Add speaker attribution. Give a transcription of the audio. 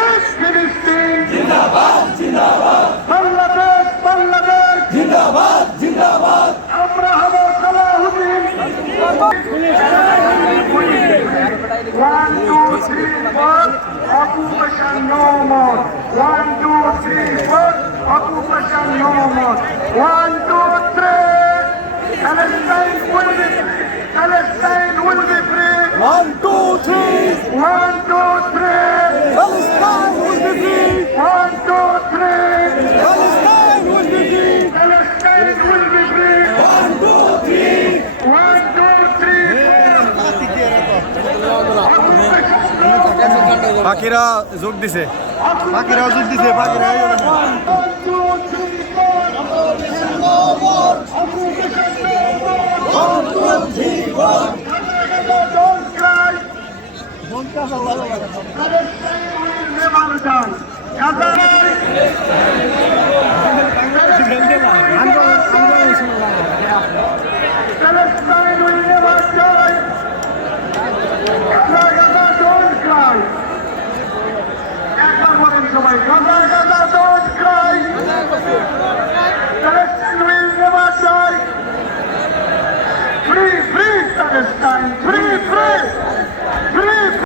Speaker 1: বাংলাদেশ ফিলিস্তিন জিন্দাবাদ জিন্দাবাদ বাংলাদেশ বাংলাদেশ জিন্দাবাদ জিন্দাবাদ
Speaker 2: আমরা হব Salahuddin One, two, three, four, occupation no more. One, two, three, four, occupation no more. One, two, three, Palestine will be free. Palestine will be free. One, two, three. One,
Speaker 3: পাখিরা যোগ দিছে। পাখিরাও যোগ দিছে পাখিরা
Speaker 2: সবাই Gaza Gaza. Free, free Palestine, free, free, free